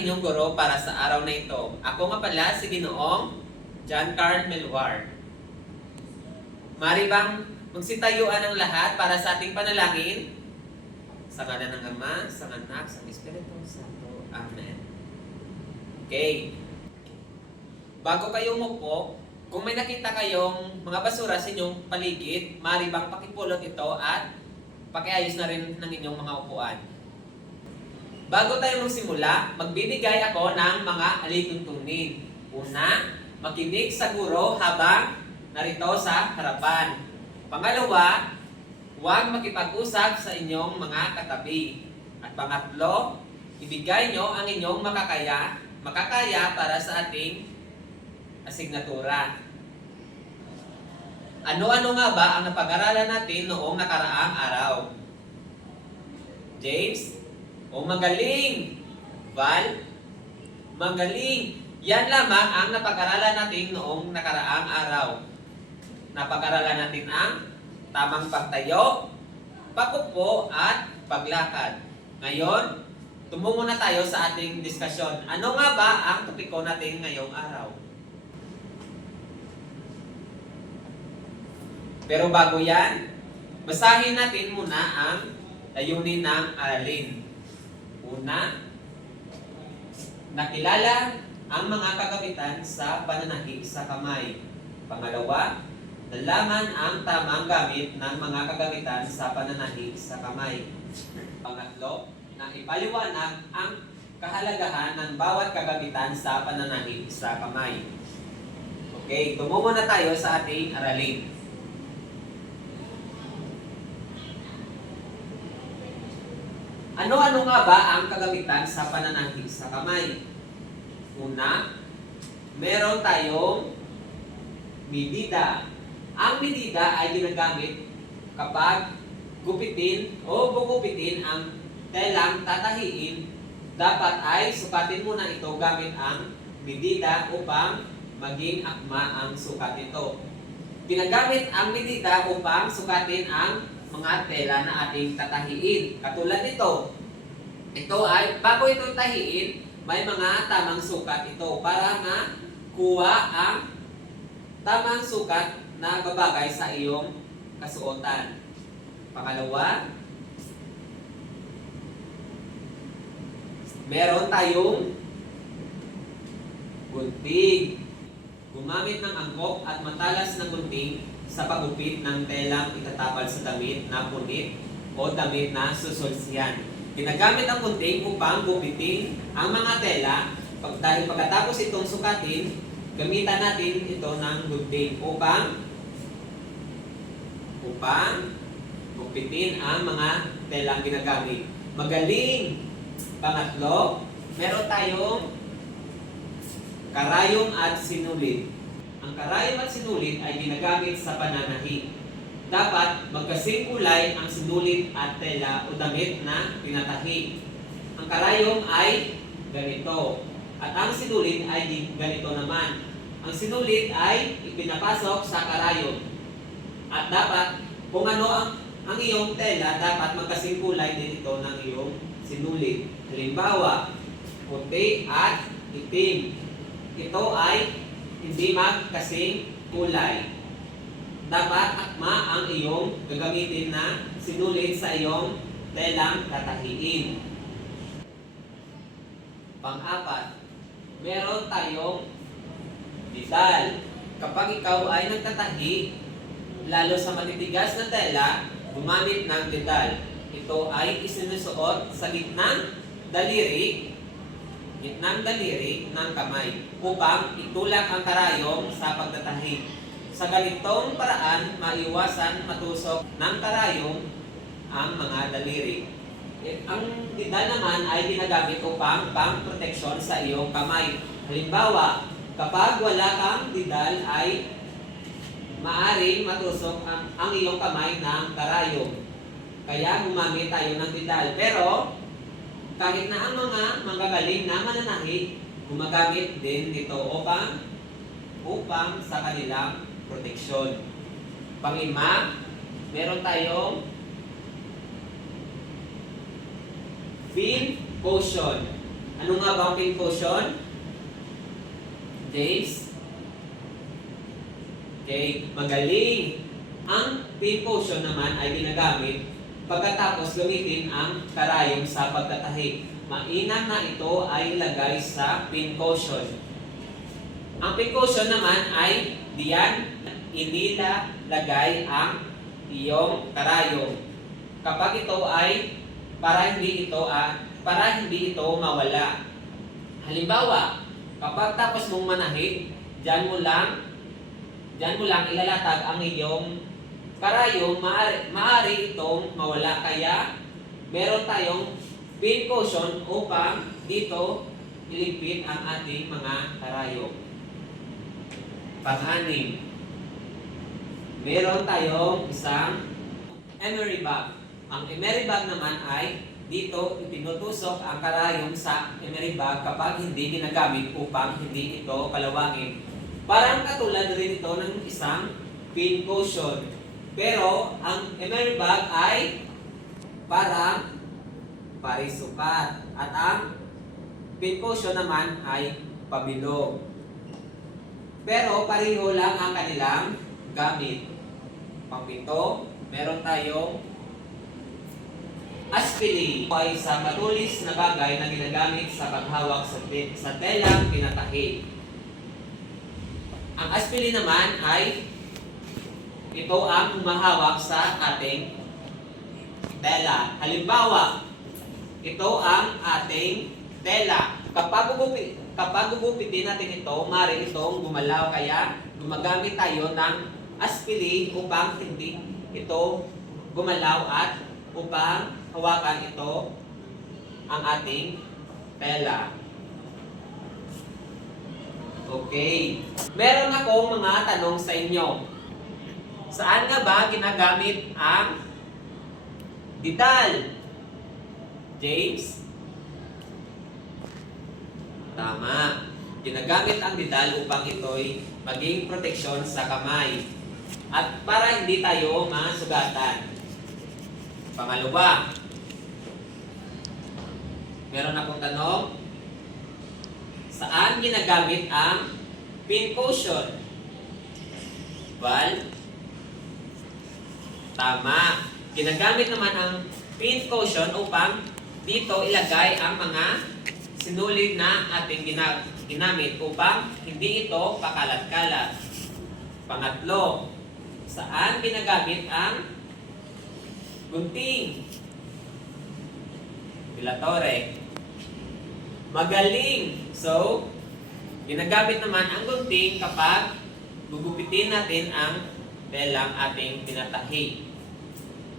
inyong guro para sa araw na ito. Ako nga pala si Ginoong John Carl Melwar. Mari bang magsitayuan ang lahat para sa ating panalangin? Sa ngalan ng Ama, sa Anak, sa Espiritu Santo. Amen. Okay. Bago kayo umupo, kung may nakita kayong mga basura sa inyong paligid, mari bang pakipulot ito at pakiayos na rin ng inyong mga upuan. Bago tayo magsimula, magbibigay ako ng mga alituntunin. Una, makinig sa guro habang narito sa harapan. Pangalawa, huwag makipag-usap sa inyong mga katabi. At pangatlo, ibigay nyo ang inyong makakaya para sa ating asignatura. Ano-ano nga ba ang napag-aralan natin noong nakaraang araw? James? O magaling! Val? Magaling! Yan lamang ang napag-aralan natin noong nakaraang araw. Napag-aralan natin ang tamang pagtayo, pagupo at paglakad. Ngayon, tumungo na tayo sa ating diskusyon. Ano nga ba ang topiko natin ngayong araw? Pero bago yan, basahin natin muna ang layunin ng aralin. Una, nakilala ang mga kagamitan sa pananahi sa kamay. Pangalawa, nalaman ang tamang gamit ng mga kagamitan sa pananahi sa kamay. Pangatlo, na ipaliwanag ang kahalagahan ng bawat kagamitan sa pananahi sa kamay. Okay, tumungo na tayo sa ating aralin. Ano-ano nga ba ang kagamitan sa pananahi sa kamay? Una, meron tayong medida. Ang medida ay ginagamit kapag gupitin o gugupitin ang telang tatahiin. Dapat ay sukatin muna ito gamit ang medida upang maging akma ang sukat nito. Ginagamit ang medida upang sukatin ang mga tela na ating tatahiin. Katulad nito, ito ay, bago ito tahiin, may mga tamang sukat ito para nga kuha ang tamang sukat na babagay sa iyong kasuotan. Pangalawa, meron tayong gunting. Gumamit ng angkop at matalas na gunting sa paggupit ng telang itatapal sa damit na punit o damit na susulsiyan. Ginagamit ang gunting upang gupitin ang mga tela. Dahil pagkatapos itong sukatin, gamitan natin ito ng gunting upang gupitin ang mga telang ginagamit. Magaling! Pangatlo, meron tayong karayom at sinulit. Ang karayom at sinulit ay ginagamit sa pananahi. Dapat magkasing kulay ang sinulit at tela o damit na tinatahi. Ang karayom ay ganito at ang sinulit ay ganito naman. Ang sinulit ay ipinapasok sa karayom. At dapat, kung ano ang iyong tela, dapat magkasing kulay din ito ng iyong sinulit. Halimbawa, puti at itim. Ito ay hindi magkasing kulay. Dapat akma ang iyong gagamitin na sinulit sa iyong telang tatahiin. Pang-apat, meron tayong didal. Kapag ikaw ay nagtatahi, lalo sa matitigas na tela, gumamit ng didal. Ito ay isinusuot sa gitnang daliri ng kamay upang itulak ang karayom sa pagtatahi. Sa ganitong paraan, maiwasan matusok ng karayom ang mga daliri. Ang didal naman ay ginagamit upang pang-proteksyon sa iyong kamay. Halimbawa, kapag wala kang didal ay maaring matusok ang iyong kamay ng karayom. Kaya gumamit tayo ng didal. Pero kahit na ang mga manggagaling na mananahi, gumagamit din nito upang sa kanilang proteksyon. Pang-5, meron tayong field potion. Ano nga ba ang pin cushion? James? Okay, magaling. Ang pin cushion naman ay ginagamit pagkatapos gamitin ang karayom sa pagtatahi. Mainam na ito ay ilagay sa pin cushion. Ang pin cushion naman ay diyan inilalagay ang iyong karayom. Kapag ito ay para hindi ito mawala. Halimbawa, kapag tapos mong manahid, diyan mo lang ilalatag ang iyong karayom, maaari itong mawala. Kaya meron tayong pin cushion upang dito iligpit ang ating mga karayom. Pang-anim, meron tayong isang emery bag. Ang emery bag naman ay dito itinutusok ang karayom sa emery bag kapag hindi ginagamit upang hindi ito kalawangin. Parang katulad rin ito ng isang pin cushion. Pero ang emery bag ay parang parisukat. At ang pin cushion naman ay pabilog. Pero pareho lang ang kanilang gamit. Pang-pito, meron tayong aspili. Ito ay isang matulis na bagay na ginagamit sa paghawak sa telang pinatahi. Ang aspili naman ay ito ang humahawak sa ating tela. Halimbawa, ito ang ating tela. Kapag gugupitin natin ito, maaari itong gumalaw. Kaya gumagamit tayo ng aspili upang hindi ito gumalaw at upang hawakan ito ang ating tela. Okay. Meron akong mga tanong sa inyo. Saan nga ba ginagamit ang didal? James? Tama. Ginagamit ang didal upang ito'y maging proteksyon sa kamay. At para hindi tayo masugatan. Pangalawa, meron akong tanong. Saan ginagamit ang pin cushion? Val? Tama. Ginagamit naman ang pin cushion upang dito ilagay ang mga sinulid na ating ginamit upang hindi ito pakalat-kalat. Pangatlo, saan ginagamit ang gunting? Pilatore. Magaling. So, ginagamit naman ang gunting kapag gugupitin natin ang telang ating pinatahi.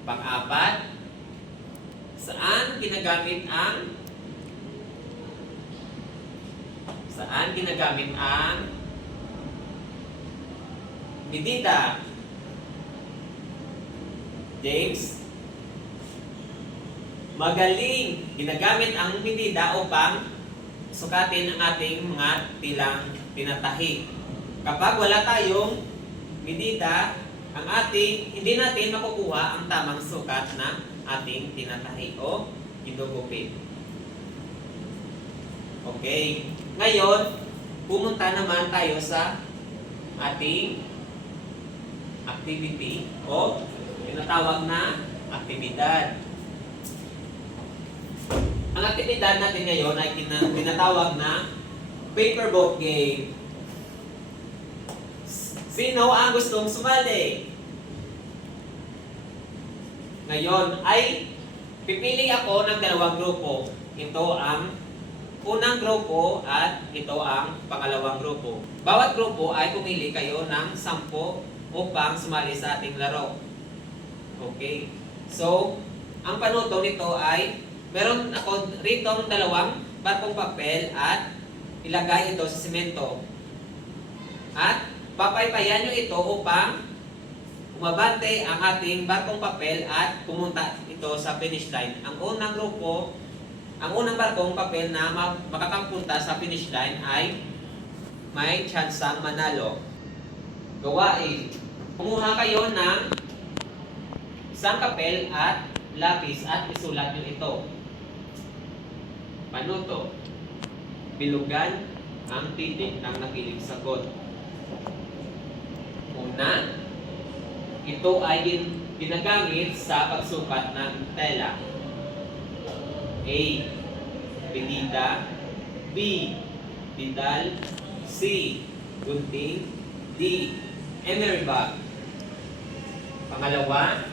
Pang-apat, saan ginagamit ang medida? James? Magaling! Ginagamit ang medida upang sukatin ang ating mga tilang pinatahi. Kapag wala tayong medida, hindi natin makukuha ang tamang sukat na ating tinatahi o ginugupit. Okay. Ngayon, pumunta naman tayo sa ating activity o tinatawag na aktibidad. Ang aktibidad natin ngayon ay tinatawag na paper boat game. Sino ang gustong sumali? Ngayon ay pipili ako ng dalawang grupo. Ito ang unang grupo at ito ang pangalawang grupo. Bawat grupo ay pumili kayo ng 10 upang sumali sa ating laro. Okay? So, ang panuto nito ay meron ako rito dalawang barkong papel at ilagay ito sa semento. At papaypayan nyo ito upang umabante ang ating barkong papel at pumunta ito sa finish line. Ang unang barkong papel na makakapunta sa finish line ay may tsansang manalo. Gawain. Kumuha kayo ng isang papel at lapis at isulat nyo ito. Panuto. bilugan ang titik ng napiling sagot. Una, ito ay ginagamit sa pagsukat ng tela. A. Medida. B. Didal. C. Gunting. D. Emery bag. Pangalawa,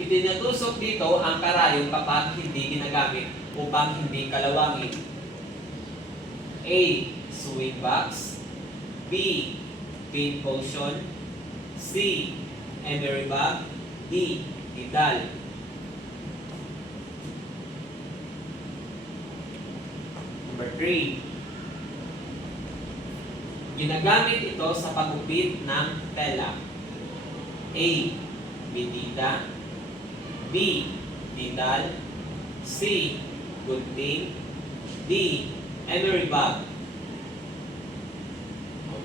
itinatusok dito ang karayom kapag hindi ginagamit upang hindi kalawangin. A. Sewing box. B. Pin cushion. C. Emery bag. D. Didal. Number 3. Ginagamit ito sa pagupit ng tela. A. Medida. B. Didal. C. Gunting. D. Emery bag.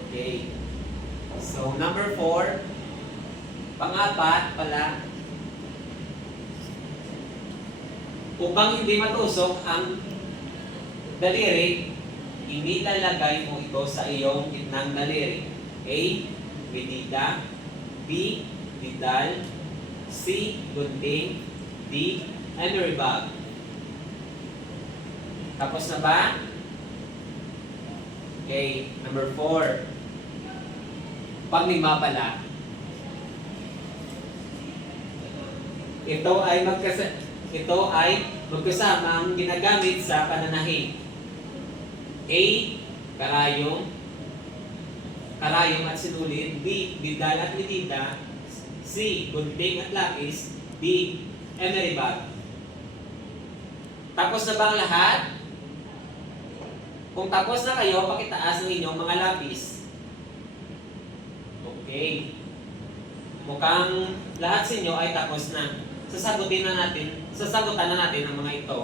Okay. So, number 4. Pang-apat pala. Upang hindi matusok ang daliri, inilalagay mo ito sa iyong gitnang daliri. A. Medida. B. Didal. C. Gunting. D. Emery bag. Tapos na ba? Okay. Number 4. Pang-lima pala. Ito ay magkasamang ginagamit sa pananahi. A. Karayom at sinulid. B. Didal at medida. C. Gunting at lapis. D. Emery bag. Tapos na ba ang lahat? Kung tapos na kayo, pakitaas ng inyong mga lapis. Okay. Mukhang lahat sa inyo ay tapos na. Sasagutan na natin ang mga ito.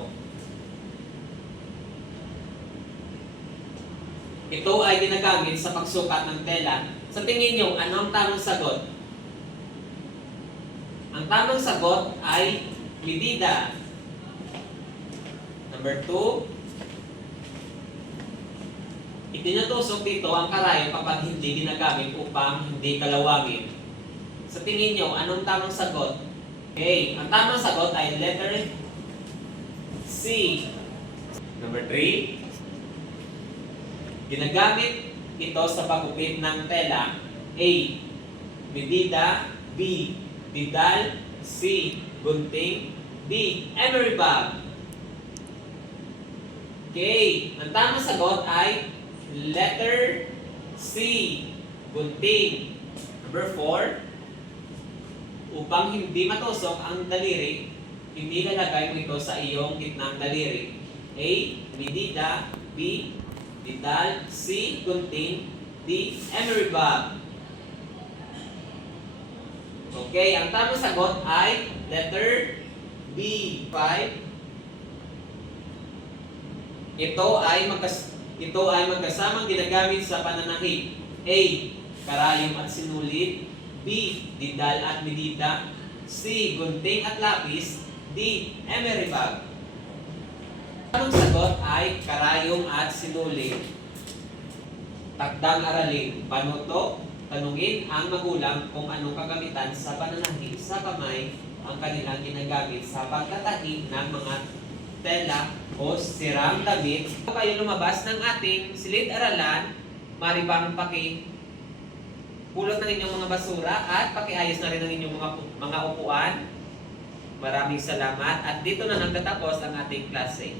Ito ay ginagamit sa pagsukat ng tela. Sa tingin nyo, ano ang tamang sagot? Ang tamang sagot ay medida. Number 2. Itinatusok dito ang karayom kapag hindi ginagamit upang hindi kalawangin. Sa tingin nyo, anong tamang sagot? Okay, ang tamang sagot ay letter C. Number 3. Ginagamit ito sa pagupit ng tela. A. Medida. B. Didal. C. Gunting. D. Emery bag. Okay, ang tamang sagot ay letter C. Gunting. Number 4. Upang hindi matusok ang daliri, hindi lalagay mo ito sa iyong gitnang daliri. A. Medida. B. Didal. C. Gunting. D. Emery bag. Okay, ang tamang sagot ay letter B. 5. Ito ay magkasamang ginagamit sa pananahi. A. Karayom at sinulid. B. Didal at medida. C. Gunting at lapis. D. Emery bag. Ang sagot ay karayom at sinulid. Takdang aralin. Panuto, tanungin ang magulang kung anong kagamitan sa pananahi sa kamay ang kanilang ginagamit sa pagtatahi ng mga tela o sirang damit. Kung kayo lumabas ng ating silid-aralan, maribang pulot ng inyong mga basura at pakiayos na rin ng inyong mga upuan. Maraming salamat at dito na nagtatapos ang ating klase.